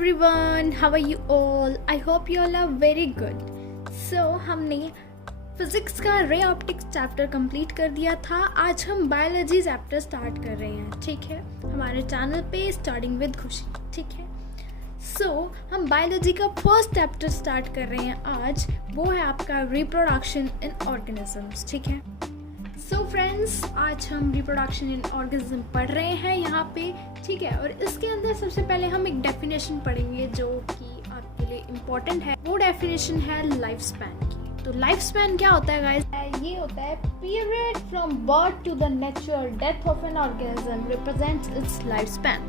everyone, how are you all? I hope you all are very good. So हमने physics का ray optics chapter complete कर दिया था. आज हम बायोलॉजी चैप्टर स्टार्ट कर रहे हैं. ठीक है, हमारे चैनल पे स्टार्टिंग विद खुशी. ठीक है, सो हम बायोलॉजी का फर्स्ट चैप्टर स्टार्ट कर रहे हैं आज. वो है आपका रिप्रोडक्शन इन ऑर्गेनिजम्स. ठीक है, सो फ्रेंड्स, आज हम रिप्रोडक्शन इन ऑर्गेनिज्म पढ़ रहे हैं यहाँ पे. ठीक है, और इसके अंदर सबसे पहले हम एक डेफिनेशन पढ़ेंगे जो कि आपके लिए इम्पोर्टेंट है. वो डेफिनेशन है लाइफ स्पैन की. तो लाइफ स्पैन क्या होता है गाइस? ये होता है period from birth to the natural death of an organism represents its life span.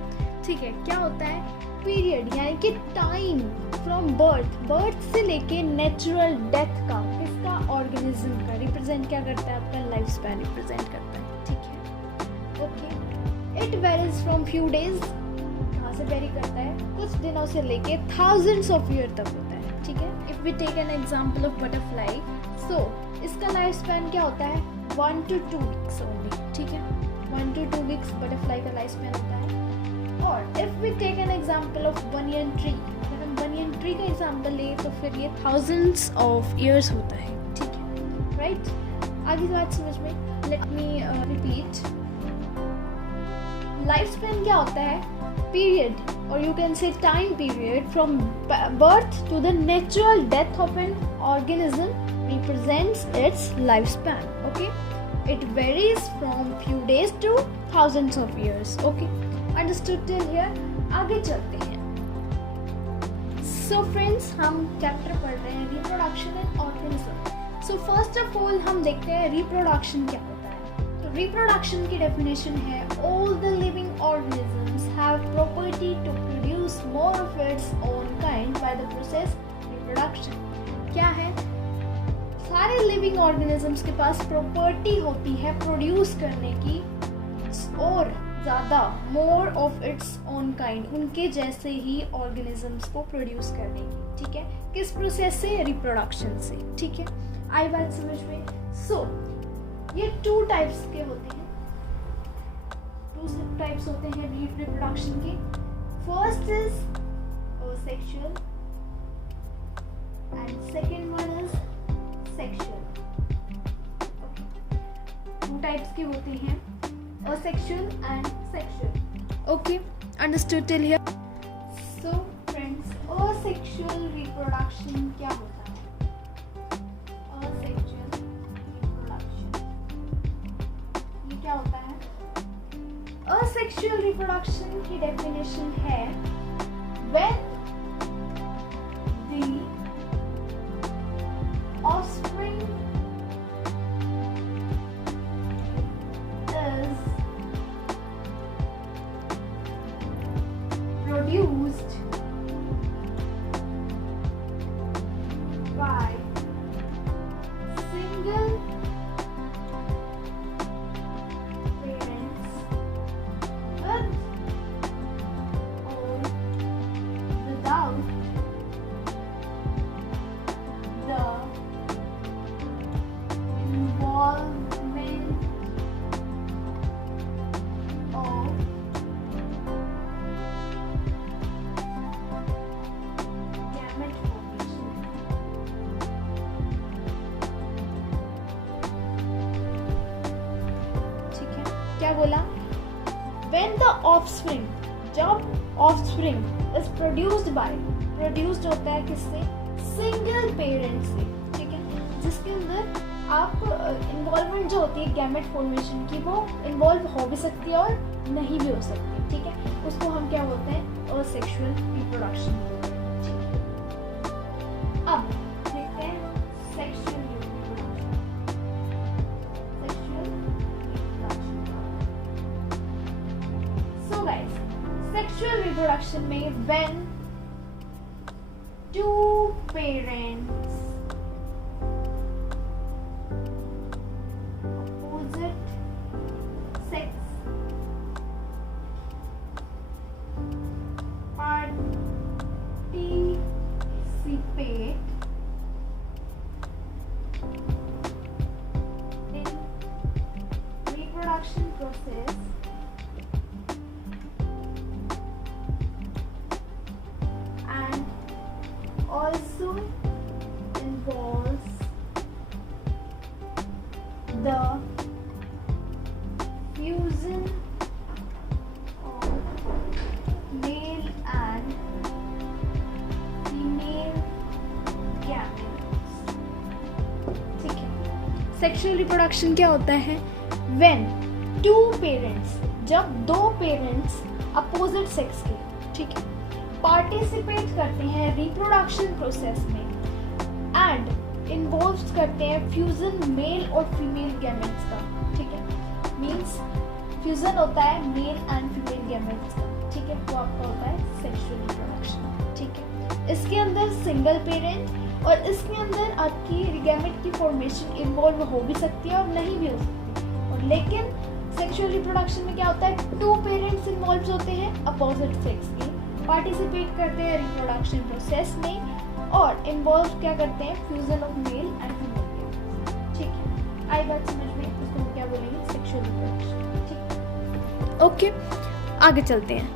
ठीक है, क्या होता है पीरियड, यानी कि टाइम फ्रॉम बर्थ से लेके नेचुरल डेथ का, इसका ऑर्गेनिज्म का रिप्रेजेंट क्या करता है? आपका लाइफ स्पैन रिप्रेजेंट करता है. ठीक है, okay. It varies from few days, कहाँ से वेरी करता है? कुछ दिनों से लेके थाउजेंड्स ऑफ ईयर तक होता है. ठीक है, if we take an example of butterfly, so इसका लाइफ स्पैन क्या होता है? 1 to 2 वीक्स ओनली. ठीक है, 1 to 2 वीक्स बटरफ्लाई का लाइफ स्पैन होता है. और if we take an example of banyan tree, अगर हम बनियन ट्री का एग्जांपल ले तो फिर ये थाउजेंड्स ऑफ ईयर्स होता है. ठीक है, राइट. आगे की बात समझ में. Let me repeat. Life span क्या होता है? पीरियड, और you can say time period from birth to the natural death of an organism represents its life span. Okay, it varies from few days to thousands of years. Okay, understood till here. आगे चलते हैं. So friends, हम chapter पढ़ रहे हैं reproduction in organism. So first of all हम देखते हैं रिप्रोडक्शन क्या होता है. तो रिप्रोडक्शन की डेफिनेशन है all the living organisms have property to produce more of its own kind by the process reproduction. क्या है? सारे लिविंग ऑर्गेनिजम्स के पास प्रॉपर्टी होती है प्रोड्यूस करने की और ज़्यादा, मोर ऑफ इट्स ओन काइंड, उनके जैसे ही ऑर्गेनिजम्स को प्रोड्यूस करने की. ठीक है, किस प्रोसेस से? रिप्रोडक्शन से. ठीक है, आई बात समझ में. सो ये 2 टाइप्स के होते हैं. 2 टाइप्स होते हैं रिप्रोडक्शन के. First is sexual and second one is sexual. 2 types के होते हैं, asexual and sexual. Okay, understood till here. So friends, asexual reproduction क्या होता है? Asexual reproduction ये क्या होता है? Asexual reproduction की definition है when the offspring produced by single parents with or without the involvement of क्या बोला? When the offspring, जब offspring is produced by, produced होता है किससे? Single parent से. ठीक है, जिसके अंदर आप इन्वॉल्वमेंट जो होती है गैमेट फॉर्मेशन की, वो इन्वॉल्व हो भी सकती है और नहीं भी हो सकती. ठीक है, उसको हम क्या बोलते हैं? Asexual reproduction. अब देखते हैं सेक्सुअल sexual reproduction में when 2 parents opposite sex participate in reproduction process sexual reproduction क्या होता है? व्हेन टू पेरेंट्स, जब दो पेरेंट्स अपोजिट सेक्स के, ठीक है, पार्टिसिपेट करते हैं रिप्रोडक्शन प्रोसेस में एंड इन्वॉल्व करते हैं फ्यूजन मेल और फीमेल गैमेट्स का, ठीक है, मीन्स फ्यूजन होता है मेल एंड फीमेल गैमेट्स का, ठीक है, तो आपका होता है सेक्सुअल रिप्रोडक्शन, ठीक है। इसके अंदर सिंगल पेरेंट और इसके अंदर आपकी गैमेट की फॉर्मेशन इन्वॉल्व हो भी सकती है और नहीं भी हो सकती, और लेकिन सेक्सुअल रिप्रोडक्शन में क्या होता है, टू पेरेंट्स इन्वॉल्व होते हैं अपोजिट सेक्स के, पार्टिसिपेट करते हैं रिप्रोडक्शन प्रोसेस में और इन्वॉल्व क्या करते हैं, fusion of male and female, ठीक है। आई बात समझ में, इसको हम क्या बोलेंगे, सेक्सुअल रिप्रोडक्शन, ठीक। ओके, आगे चलते हैं।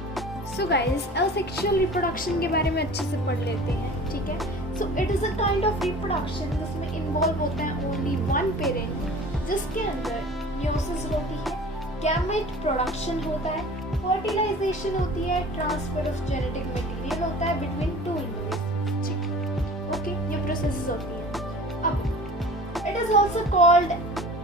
सो गाइस, असेक्सुअल रिप्रोडक्शन के बारे में अच्छे से पढ़ लेते हैं, ठीक है। So it is a kind of reproduction जिसमें इन्वॉल्व होता है ओनली वन पेरेंट, जिसके अंदर मियोसिस होती है, गैमेट प्रोडक्शन होता है, फर्टिलाइजेशन होती है, ट्रांसफर ऑफ जेनेटिक मटेरियल होता है बिटवीन टू इंडिविजुअल्स, ठीक है। ओके, ये प्रोसेसेस होती हैं। अब it is also called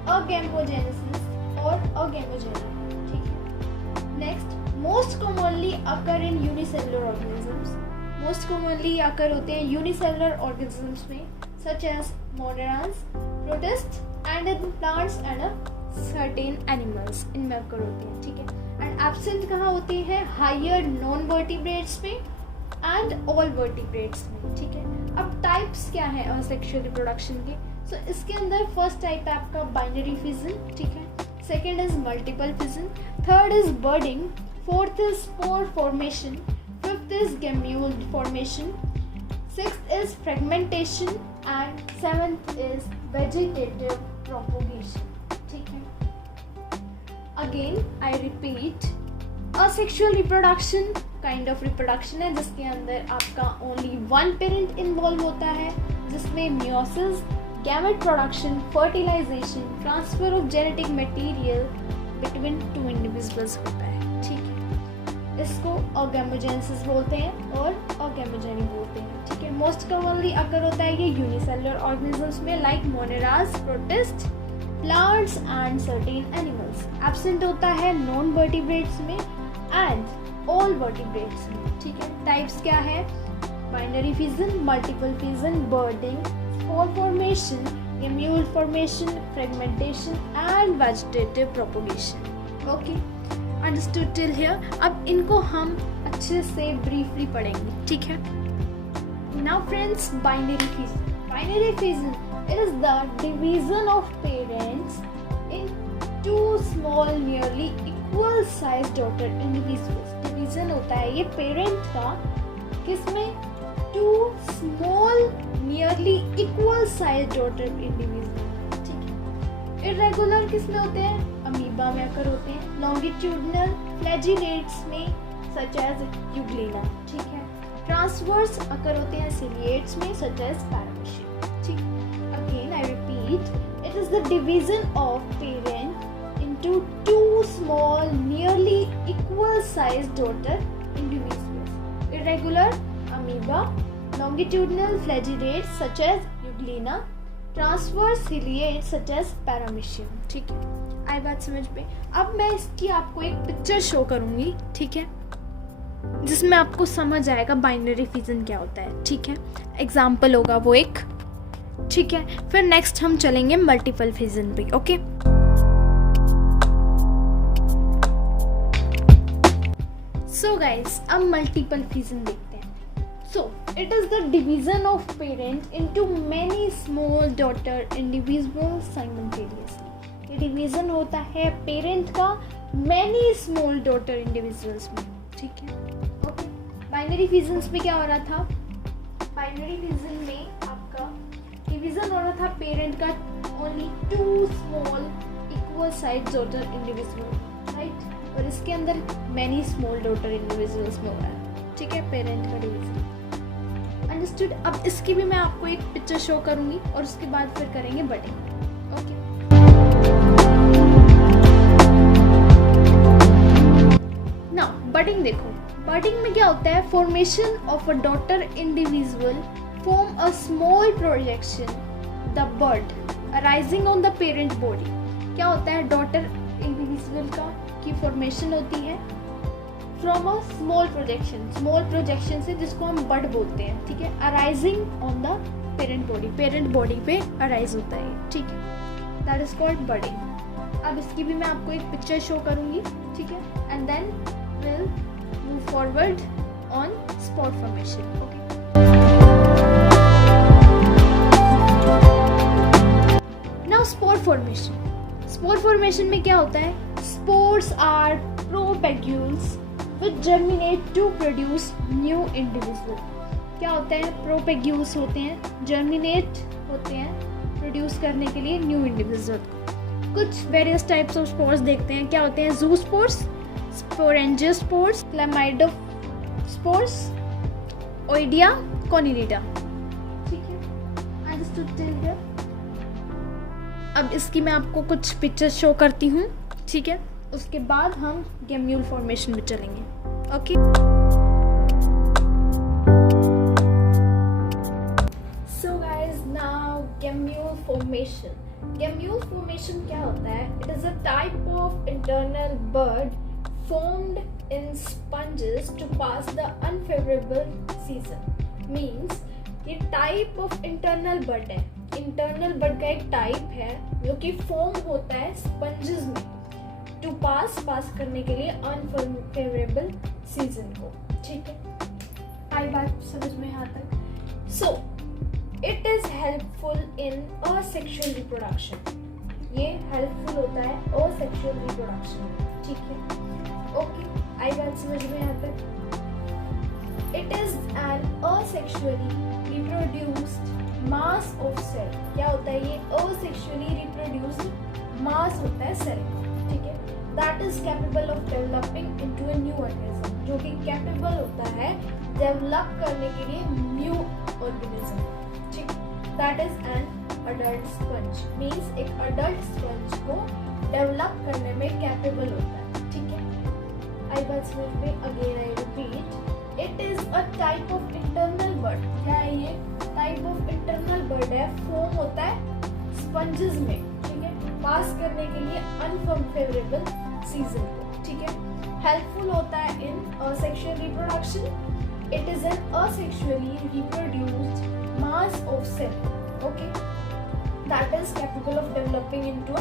agamogenesis और अगैमोजेनी, ठीक है। Next, most commonly occur in unicellular organisms, most commonly occur होते हैं यूनिसेलुलर ऑर्गेनिजम्स में, such as moneras, protist and in plants and certain animals, इनमें अकर होते हैं, ठीक है। एंड एब्सेंट कहाँ होते हैं, हायर नॉन वर्टिब्रेट्स में एंड ऑल वर्टिब्रेट्स में, ठीक है। अब टाइप्स क्या है असेक्सुअल रिप्रोडक्शन के? सो इसके अंदर फर्स्ट टाइप है आपका बाइनरी फिजन, ठीक है, second is multiple fission, third is budding, fourth is spore formation, fifth is gemmule formation, sixth is fragmentation and seventh is vegetative propagation, ठीक है। Again I repeat, asexual reproduction kind of reproduction है जिसके अंदर आपका only one parent involve होता है, जिसमें meiosis, gamete production, fertilization, transfer of genetic material between two individuals होता है, ठीक है। इसको अगैमोजेनेसिस बोलते हैं और अगैमोजेनी बोलते हैं, ठीक है। मोस्ट कॉमनली अकर होता है ये यूनिसेलुलर ऑर्गेनिजम्स में like moneras, protist, plants and certain animals. Absent होता है नॉन वर्टिब्रेट्स में एंड ऑल वर्टिब्रेट्स में, ठीक है। टाइप्स क्या है, binary fission, multiple fission, budding, spore formation, gemmule formation, fragmentation and vegetative propagation. Okay, understood till here? अब इनको हम अच्छे से ब्रीफली पढ़ेंगे, ठीक है। Now friends, binary fission. Binary fission, it is the division of parents in two small nearly equal sized daughter individuals. Division होता है ये parent का किसमें, two small nearly equal sized daughter individuals, ठीक है। Irregular किसमें होते हैं, अमीबा में अकर होते हैं, longitudinal flagellates में such as euglena, ठीक है। ट्रांसवर्स अकर होते हैं ciliates में such as paramecium, ठीक। Again I repeat, it is the division of parent into two small nearly equal sized daughter individuals. Irregular, amoeba, longitudinal flagellates such as euglena, transverse ciliates such as paramecium, ठीक है। आई बात समझ में? अब मैं इसकी आपको एक पिक्चर शो करूंगी, ठीक है, जिसमें आपको समझ आएगा बाइनरी फिजन क्या होता है, ठीक है। एग्जाम्पल होगा वो एक, ठीक है। फिर नेक्स्ट हम चलेंगे मल्टीपल फिजन पे, ओके। सो गाइस, अब मल्टीपल फिजन देखते हैं। So it is the division of parent into many small daughter individuals simultaneously. ये डिवीजन होता है पेरेंट का मेनी स्मॉल डॉटर इंडिविजुअल्स में, ठीक है। ओके, बाइनरी फिजन्स में क्या हो रहा था, बाइनरी फिजन में आपका डिवीजन हो रहा था पेरेंट का only two small equal size daughter individual, right, और इसके अंदर मेनी स्मॉल डॉटर इंडिविजुअल्स में हो रहा है, ठीक है, पेरेंट का डिवीजन। अंडरस्टूड? अब इसकी भी मैं आपको एक पिक्चर शो करूंगी और उसके बाद फिर करेंगे बडिंग, ओके। नाउ बडिंग देखो, बडिंग में क्या होता है, formation of a daughter individual form a small projection, the bud, arising on the parent body, क्या होता है, डॉटर इंडिविजुअल की फॉर्मेशन होती है फ्रॉम अ स्मॉल प्रोजेक्शन से, जिसको हम बड बोलते हैं, ठीक है। Arising on the parent body पे अराइज होता है, ठीक है, दैट इज कॉल्ड बडिंग। अब इसकी भी मैं आपको एक पिक्चर शो करूंगी, ठीक है, and then will move forward on spot formation, okay. Now spore formation में क्या होता है, spores are propagules which germinate to produce new individual। क्या होता है, प्रोपेग्यूल्स होते हैं, जर्मिनेट होते हैं प्रोड्यूस करने के लिए न्यू इंडिविजुअल। कुछ वेरियस टाइप्स ऑफ स्पोर्स देखते हैं, क्या होते हैं, जू स्पोर्स, स्पोरेंजियोस्पोर्स, क्लैमाइडोस्पोर्स, ओइडिया, कोनिलिडा, ठीक है। Understood till here? अब इसकी मैं आपको कुछ पिक्चर्स शो करती हूँ, ठीक है, उसके बाद हम गेम्यूल फॉर्मेशन में चलेंगे, okay. So guys, now gemmule formation क्या होता है, it is a type of internal bud formed in sponges to pass the unfavorable season। Means ये टाइप ऑफ इंटरनल बर्ड है, इंटरनल बर्ड का एक टाइप है जो कि फॉर्म होता है स्पंजेस में टू पास करने के लिए अनफेवरेबल सीजन को, ठीक है। आई बात समझ में यहाँ तक? So it is helpful in asexual reproduction, ये हेल्पफुल होता है असेक्सुअल रिप्रोडक्शन में, ठीक है, ओके। आई बात समझ में यहाँ तक? It is an asexually reproduced mass of cell. क्या होता है ये असेक्सुअली रिप्रोड्यूस्ड मास होता है सेल, ठीक है, that is capable of developing into a new organism, जो कि कैपेबल होता है डेवलप करने के लिए न्यू ऑर्गेनिज्म, ठीक। That is an adult sponge, means एक अडल्ट स्पंज को डेवलप करने में कैपेबल होता है, ठीक है। आई बात समझ में? Again I repeat, it is a type of internal bird. क्या है ये? टाइप ऑफ इंटरनल बर्ड है, फॉर्म होता है स्पंजेस में, ठीक है, पास करने के लिए अनफेवरेबल सीजन को, ठीक है। हेल्पफुल होता है in asexual reproduction. It is an asexually reproduced mass of cell, okay, that is capable of developing into a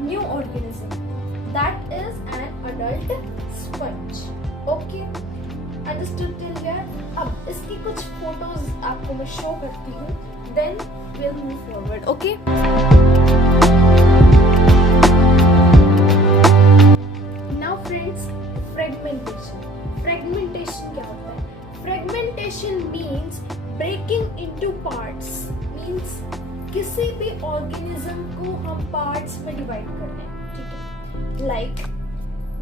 new organism, that is an adult sponge, okay. Understood till here? अब इसकी कुछ photos आपको मैं show करती हूँ, then we'll move forward, okay? Now friends, fragmentation क्या होता है? Fragmentation means breaking into parts, means किसी भी ऑर्गेनिज्म को हम पार्ट्स में डिवाइड कर रहे हैं, ठीक है। लाइक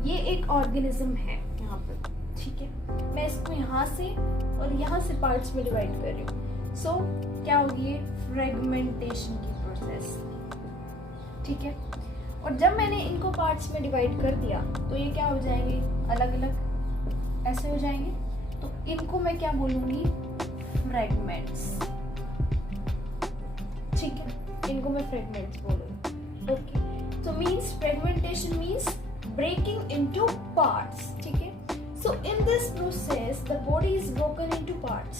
ये एक ऑर्गेनिज्म है यहाँ पर, ठीक है, मैं इसको यहाँ से और यहाँ से पार्ट्स में डिवाइड कर रही हूँ। सो क्या होगी ये? फ्रेगमेंटेशन की प्रोसेस, ठीक है। और जब मैंने इनको पार्ट्स में डिवाइड कर दिया तो ये क्या हो जाएंगे? अलग अलग ऐसे हो जाएंगे, तो इनको मैं क्या बोलूँगी? फ्रेगमेंट्स, ठीक है, इनको मैं फ्रेगमेंट्स बोलूँगी, okay. So means fragmentation means breaking into parts, ठीक है। So in this process the body is broken into parts.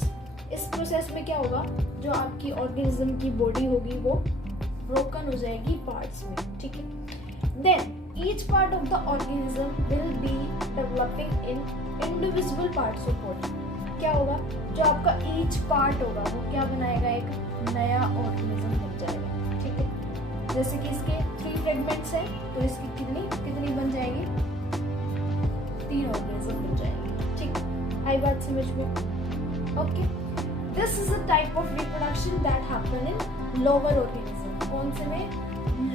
इस प्रोसेस में क्या होगा? जो आपकी ऑर्गेनिज्म की बॉडी होगी वो ब्रोकन हो जाएगी पार्ट्स में, ठीक है। Then each part of the organism will be developing in individual parts of body. क्या होगा? जो आपका ईच पार्ट होगा वो क्या बनाएगा? एक नया ऑर्गेनिज्म बन जाएगा, ठीक है। जैसे कि इसके 3 फ्रेगमेंट्स हैं तो इसकी कितनी बन जाएगी? 3 ऑर्गेनिज्म बन जाएंगे, ठीक। आई बात समझ में? Okay. This is a type of reproduction that happen in lower organism। कौन से में?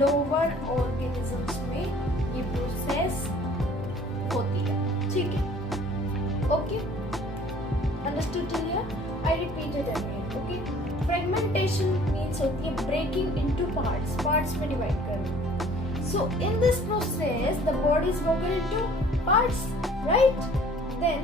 Lower organisms में ये प्रोसेस होती है, ठीक है, okay. Understood till here? I repeat it again, okay? Fragmentation means होती है breaking into parts में divide करना। So in this process the body is broken into parts, right? Then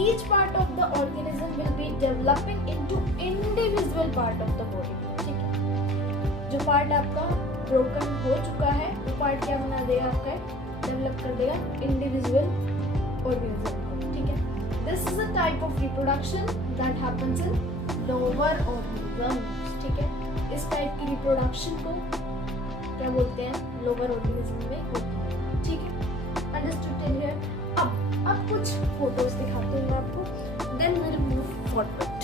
each part of the organism will be developing into individual part of the body, ठीक है। जो part आपका broken हो चुका है वो पार्ट क्या बना देगा आपका, डेवलप कर देगा इंडिविजुअल ऑर्गेनिज्म को, ठीक है। This is a type of reproduction that happens in lower organism, ठीक है। इस टाइप की रिप्रोडक्शन को क्या बोलते हैं, लोअर ऑर्गेनिज्म में होती है, ठीक है। Understood till here. अब कुछ फोटोज दिखाती हूँ मैं आपको, then will move forward.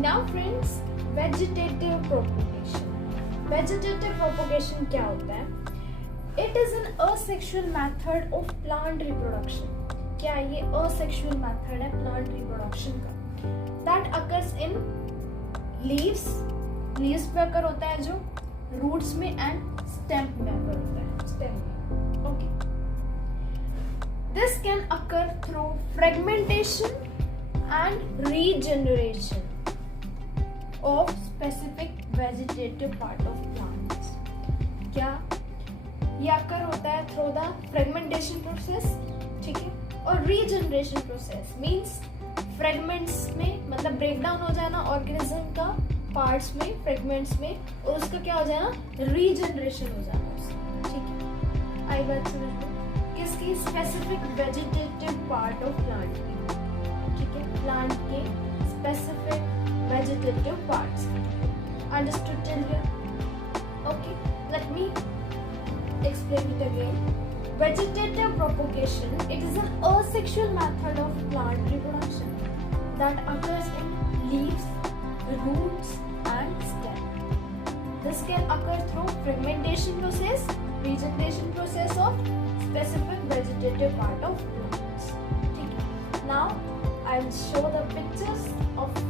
Now friends, vegetative propagation. Vegetative propagation क्या होता है? It is an asexual method of plant reproduction. क्या ये असेक्सुअल मेथड है प्लांट रिप्रोडक्शन का? दैट अकर्स इन लीव्स पे अकर होता है जो, रूट्स में एंड स्टेम में अकर होता है, स्टेम में, okay. This can occur through fragmentation and regeneration of specific vegetative part of plants. क्या ये अकर होता है थ्रू द फ्रेगमेंटेशन प्रोसेस, ठीक है, और रीजनरेशन प्रोसेस मींस फ्रेगमेंट्स में, मतलब ब्रेक डाउन हो जाना ऑर्गेनिज्म का पार्ट्स में, फ्रेगमेंट्स में, और उसका क्या हो जाना, रीजनरेशन हो जाना उसका, ठीक है। आई बात समझ लो, किसकी? Specific vegetative part of plant की, ठीक है, प्लांट के specific vegetative parts. Understood till here? Okay, let me explain it again. Vegetative propagation, it is an asexual method of plant reproduction that occurs in leaves, roots and stem. This can occur through fragmentation process, regeneration process of specific vegetative part of plants. Okay. Now I will show the pictures of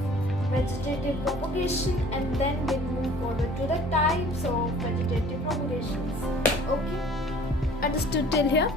vegetative propagation and then we'll move forward to the types of vegetative propagations. Okay, understood till here?